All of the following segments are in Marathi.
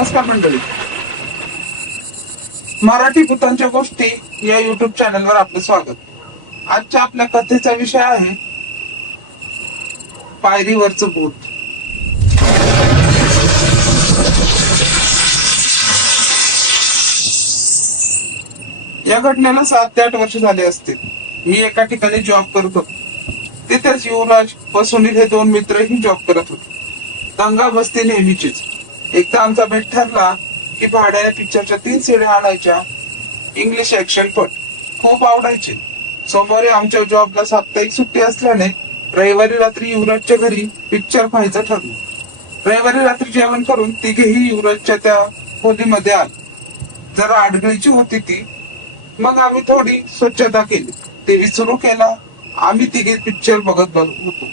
नमस्कार मंडळी. मराठी भूतांच्या गोष्टी या युट्यूब चॅनलवर आपले स्वागत. आजच्या आपल्या कथेचा विषय आहे पायरीवरचं भूत. या घटनेला 7 ते 8 वर्ष झाले असतील. मी एका ठिकाणी जॉब करत होतो. तिथेच युवराज व सुनील हे 2 मित्रही जॉब करत होते. दंगा बसती नेहमीचीच. एकदा आमचा बेट ठरला की भाड्याने पिक्चरच्या 3 सीड्या आणायच्या. इंग्लिश ऍक्शन पट खूप आवडायचे. सोमवारी आमच्या जॉबला साप्ताहिक सुट्टी असल्याने रविवारी रात्री युवराजच्या घरी पिक्चर पाहायचं ठरलं. रविवारी रात्री जेवण करून तिघेही युवराजच्या त्या खोलीमध्ये आले. जरा आडगळीची होती ती. मग आम्ही थोडी स्वच्छता केली, टीव्ही सुरू केला. आम्ही तिघे पिक्चर बघत होतो.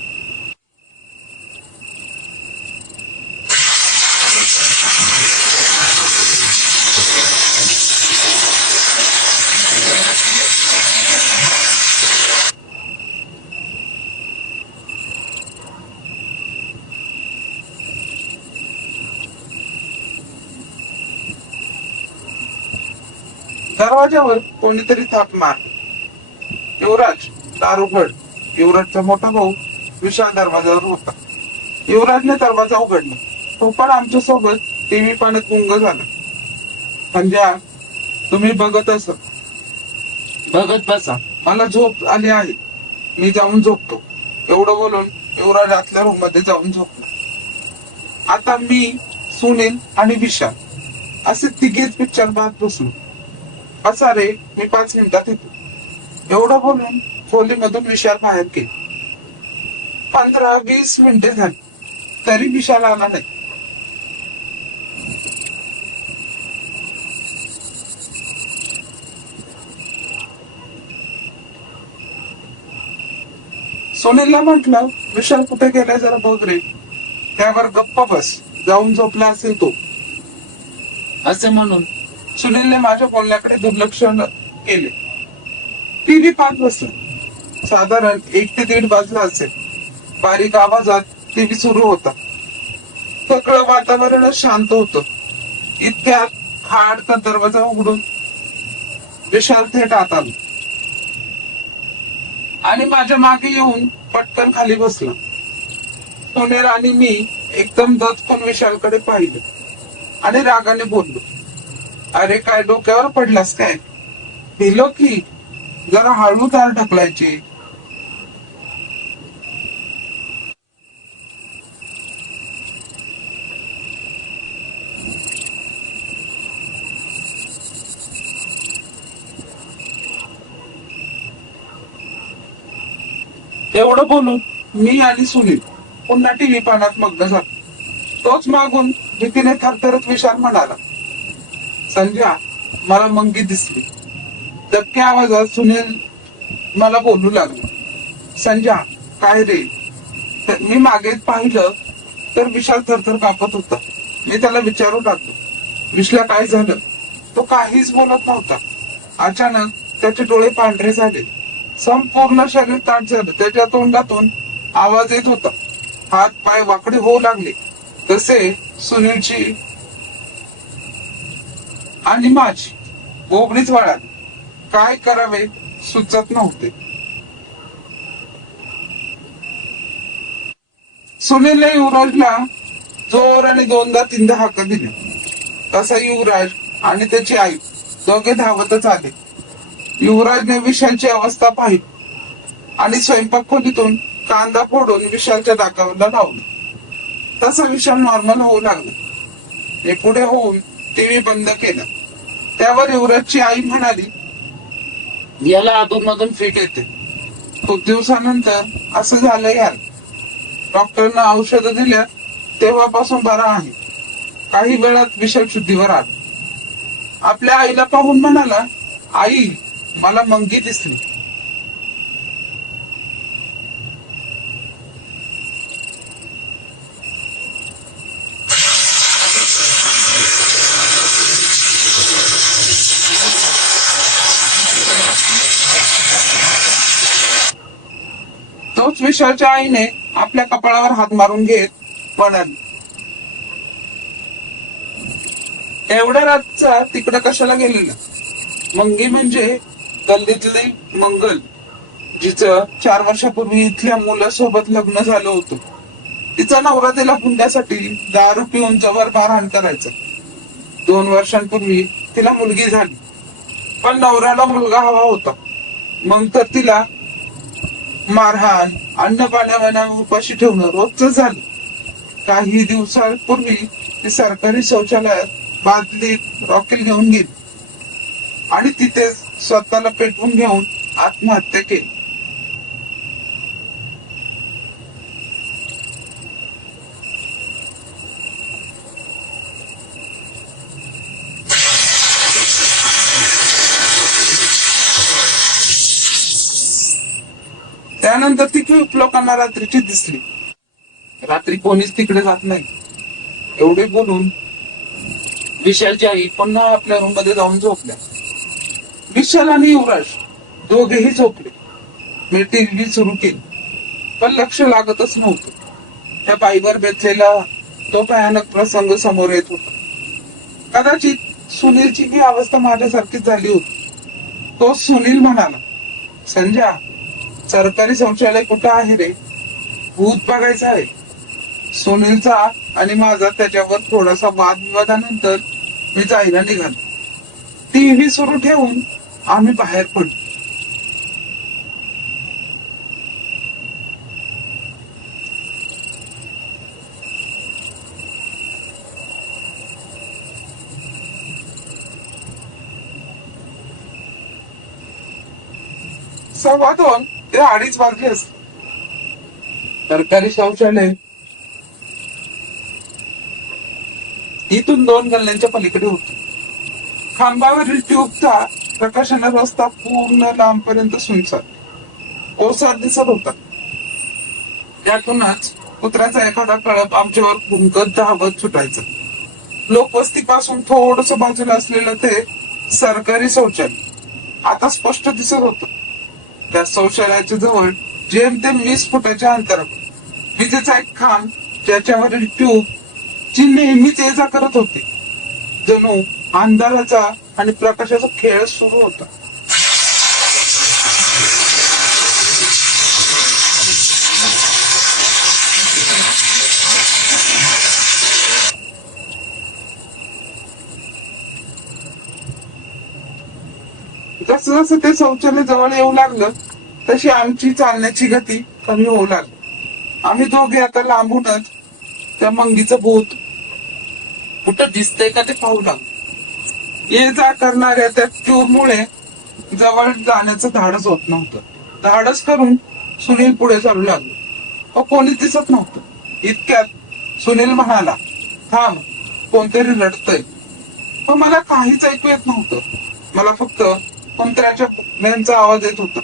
दरवाजावर कोणीतरी थाप मार. युवराज, दार उघड. युवराजचा मोठा भाऊ विशाल दरवाजावर होता. युवराजने दरवाजा उघडला. तो पण आमच्या सोबत टीव्ही पाहण्यात गुंग झाला. संजय, तुम्ही बघत बसा, मला झोप आली आहे, मी जाऊन झोपतो. एवढं बोलून युवराज आतल्या रूम मध्ये जाऊन झोपला. आता मी, सुनील आणि विशाल असे तिघेच पिक्चर पाहत बसलो. असा रे, मी 5 मिनिटात येतो. एवढं बोलून खोलीमधून विशाल बाहेर गेला. 15-20 मिनिटे झाली तरी विशाल आला नाही. सुनीलला म्हटलं, विशाल कुठे गेलाय जरा बघ रे. त्यावर गप्पा बस, जाऊन झोपला असेल तो, असे म्हणून सुनीलने माझ्या बोलण्याकडे दुर्लक्ष केले. टीव्ही पाहत बसला. साधारण 1 ते 1:30 वाजला असेल. बारीक आवाजात टीव्ही सुरू होता. सगळं वातावरण शांत होतं. इतक्यात खाडचा दरवाजा उघडून विशाल थेट आत आला आणि माझ्या मागे येऊन पटकन खाली बसला. सुनील आणि मी एकदम दचकून विशालकडे पाहिलं आणि रागाने बोललो, अरे काय डोक्यावर पडलास काय? भिलो की, जरा हळू दार ढकलायचे. एवढं बोलून मी आणि सुनील पुन्हा टीव्ही पाहण्यात मग्न झालो. तोच मागून भीतीने थरथरत विशाल म्हणाला, संजय, मला मंगी दिसली. दबक्या आवाजात सुनील मला बोलू लागला, संजय काय रे? मी मागे पाहिलं तर विशाल थरथर कापत होता. मी त्याला विचारू लागलो, विशाल काय झालं? तो काहीच बोलत नव्हता. अचानक त्याचे डोळे पांढरे झाले. संपूर्ण शरीर ताट झालं. त्याच्या तोंडातून आवाज येत होता. हात पाय वाकडे होऊ लागले. तसे सुनीलची आणि माझी बोबडीच वळाली. काय करावे सुचत नव्हते. सुनीलने युवराजला जोराने 2दा-3दा हाका दिल्या. तसा युवराज आणि त्याची आई दोघे धावतच आले. युवराजने विशालची अवस्था पाहिली आणि स्वयंपाक खोलीतून कांदा फोडून विशालच्या दाकावरला लावला. तसा विशाल नॉर्मल होऊ लागला. हे पुढे होऊन टीव्ही बंद केला. त्यावर युवराजची आई म्हणाली, याला अधूनमधून फिट येते. खूप दिवसानंतर असं झालं यार. डॉक्टरनं औषधं दिल्या, तेव्हापासून बरा आहे. काही वेळात विशाल शुद्धीवर आला. आपल्या आईला पाहून म्हणाला, आई, मला मंगी दिसली. तोच विशालच्या आईने आपल्या कपाळावर हात मारून घेत म्हणाली, एवढ्या रातचा तिकडं कशाला गेलेला? मंगी म्हणजे गल्लीतली मंगल, जिचं 4 वर्षापूर्वी इथल्या मुलासोबत लग्न झालं होतं. तिचा नवरा तिला हुंड्यासाठी दारू पिऊन जबर मारहाण करायचा. 2 वर्षांपूर्वी तिला मुलगी झाली, पण नवऱ्याला मुलगा हवा होता. मग तर तिला मारहाण, अन्न पाण्याविना उपाशी ठेवणं रोजच झालं. काही दिवसांपूर्वी ती सरकारी शौचालयात बादलीत रॉकेल घेऊन गेली आणि तिथे स्वतःला पेटवून घेऊन आत्महत्या केली. त्यानंतर ती खूप लोकांना रात्रीची दिसली. रात्री कोणीच तिकडे जात नाही. एवढे बोलून विशालची आई पुन्हा आपल्या रूम मध्ये जाऊन झोपल्या. विशाल आणि युवराज दोघेही झोपले. मी टीव्ही सुरू केली, पण लक्ष लागतच नव्हतं. त्या बाईवर बेतलेला तो भयानक प्रसंग समोर येत होता. कदाचित सुनीलची ही अवस्था माझ्यासारखीच झाली होती. तो सुनील म्हणाला, संजय, सरकारी शौचालय कुठं आहे रे? भूत बघायचं आहे. सुनीलचा आणि माझा त्याच्यावर थोडासा वादविवादानंतर मी जायला निघालो. टीव्ही सुरू ठेवून आम्ही बाहेर पडलो. सव्वा 2 ते 2:30 वाजले असते. सरकारी शौचालय इथून 2 गल्ल्यांच्या पलीकडे होत. खांबावरील ट्यूबचा प्रकाशाने रस्ता पूर्ण लांबपर्यंत सुनसाट ओसार दिसत होता. त्यातूनच कुत्र्याचा एखादा कळप आमच्यावर भुंकत धावत सुटायचा. लोकवस्तीपासून थोडस बाजूला असलेलं ते सरकारी शौचालय आता स्पष्ट दिसत होतं. त्या शौचालयाच्या जवळ जेमतेम 20 फुटाच्या अंतरावर विजेचा एक खांब, ज्याच्यावरील ट्यूब जी नेहमीच ये जा करत होती. जणू अंधाराचा आणि प्रकाशाचा खेळ सुरू होता. जसं जसं ते शौचालय जवळ येऊ लागलं तशी आमची चालण्याची गती कमी होऊ लागली. आम्ही दोघे आता लांबूनच त्या मंगीचं भूत कुठं दिसतंय का ते पाहू लागलो. ये जा करणाऱ्या त्या ट्यूबमुळे जवळ जाण्याचं धाडस होत नव्हतं. धाडस करून सुनील पुढे चालू लागलो. कोणीच दिसत नव्हतं. इतक्यात सुनील म्हणाला, थांब, कोणतरी रडतंय. पण मला काहीच ऐकू येत नव्हतं. मला फक्त कुंत्र्याच्या भुंकण्याचा आवाज येत होता.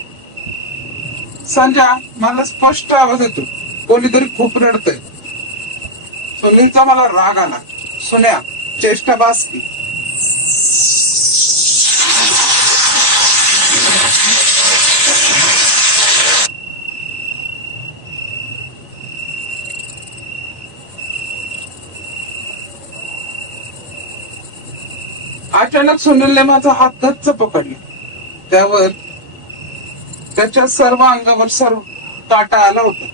संजय, मला स्पष्ट आवाज येतो, कोणीतरी खूप रडतंय. सुनीलचा मला राग आला. सुन्या, चेष्टा बास की. अचानक सुनीलने माझा हात गच्च पकडला. त्यावर त्याच्या सर्व अंगावर सर्व काटा आला होता.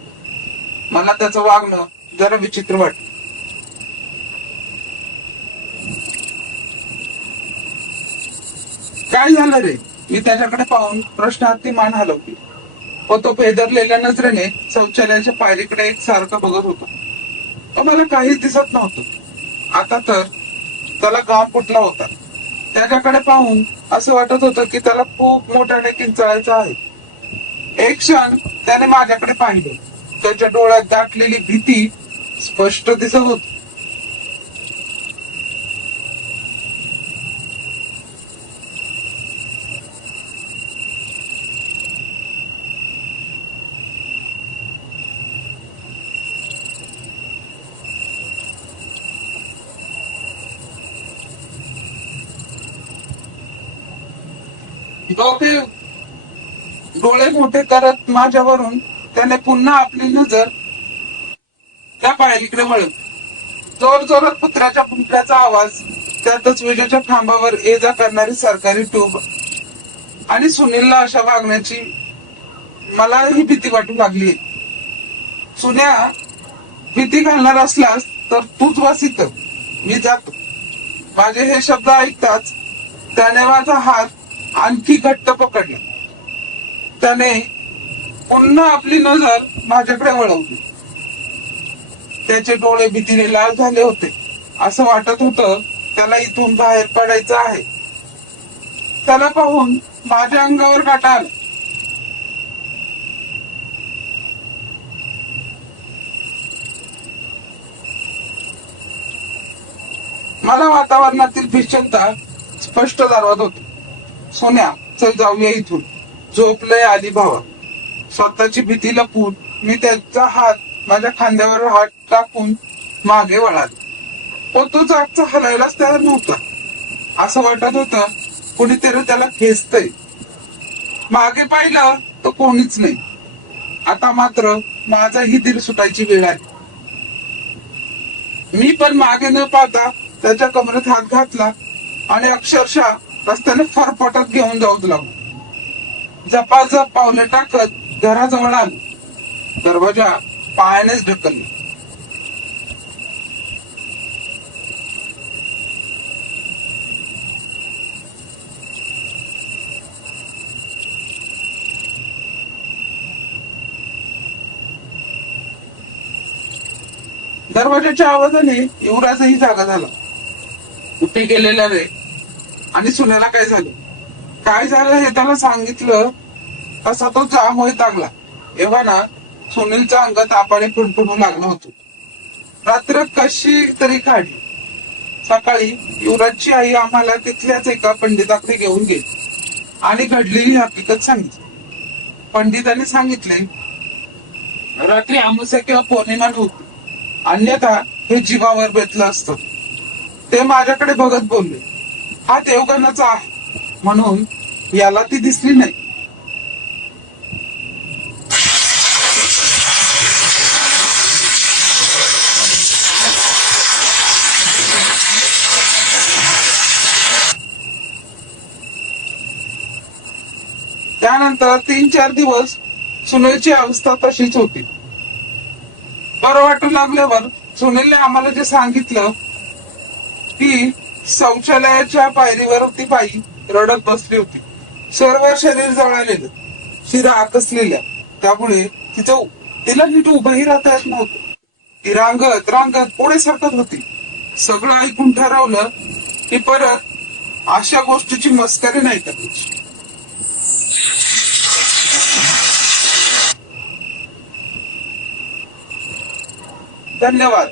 मला त्याचं वागणं जरा विचित्र वाटलं. काय झालं रे? मी त्याच्याकडे पाहून प्रश्नार्थी मान हलवली. तो पेदरलेल्या नजरेने शौचालयाच्या पायरीकडे एक सारखा बघत होता. मला काहीच दिसत नव्हतं. आता तर त्याला घाम फुटला होता. त्याच्याकडे पाहून असं वाटत होतं की त्याला खूप मोठ्याने किंचाळायचं आहे. एक क्षण त्याने माझ्याकडे पाहिले. त्याच्या डोळ्यात दाटलेली भीती स्पष्ट दिसत होती. डोळे मोठे करत माझ्यावरून त्याने पुन्हा आपली नजर त्या पायरीकडे वळवली. जोर जोरात कुत्र्याच्या भुंकण्याचा आवाज त्यातच विजेच्या खांबावर ये जा करणारी सरकारी ट्यूब आणि सुनीलला अशा वागण्याची मला ही भीती वाटू लागली. सुन्या, भीती घालणार असलास तर तूच बस इथं, मी जातो. माझे हे शब्द ऐकताच त्याने माझा हात आणखी घट्ट पकडला. त्याने पुन्हा आपली नजर माझ्याकडे वळवली. त्याचे डोळे भीतीने लाल झाले होते. असं वाटत होतं त्याला इथून बाहेर पडायचं आहे. त्याला पाहून माझ्या अंगावर काटा आला. मला वातावरणातील भीषणता स्पष्ट जाणवत होती. सोन्या, चल जाऊया इथून. झोपलंय आली भावा. स्वतःची भीती लपवून मी त्याचा हात माझ्या खांद्यावर हात टाकून मागे वळाले. पण तो जागचा हलायलाच तयार नव्हता. असं वाटत होतं कोणीतरी त्याला खेचतय. मागे पाहिलं तर कोणीच नाही. आता मात्र माझाही दिल सुटायची वेळ आली. मी पण मागे न पाहता त्याच्या कमरेत हात घातला आणि अक्षरशः रस्त्याने फरफटत घेऊन जाऊ लागलो. झपाझप पावले टाकत घराजवळ आलो. दरवाजा पायानेच ढकलला. दरवाजाच्या आवाजाने युवराजही जागा झाला. कुठे गेलेला रे? आणि सुनेला काय झालं? काय झालं हे त्याला सांगितलं असा तो जाम होत लागला. एव्हा ना सुनीलच्या अंगात तापाने फुणफुणू लागलं होतं. रात्र कशी तरी काढली. सकाळी युवराजची आई आम्हाला तिथल्याच एका पंडिताकडे घेऊन गेली आणि घडलेली हकीकत सांगितली. पंडितांनी सांगितले रात्री अमावस्या किंवा पौर्णिमा नव्हती, अन्यथा हे जीवावर बेतलं असतं. ते माझ्याकडे बघत बोलले, हा देवगणाचा आहे म्हणून याला ती दिसली नाही. त्यानंतर 3-4 दिवस सुनीलची अवस्था तशीच होती. बरं वाटू लागल्यावर सुनीलने आम्हाला जे सांगितलं ती शौचालयाच्या पायरीवर ती बाई रडत बसली होती. सर्व शरीर जळालेलं, शिरा आकसलेल्या. त्यामुळे तिला नीट उभंही राहता येत नव्हतं. ती रांगत रांगत पुढे सरकत होती. सगळं ऐकून ठरवलं की परत अशा गोष्टीची मस्करी नाही करायची. धन्यवाद.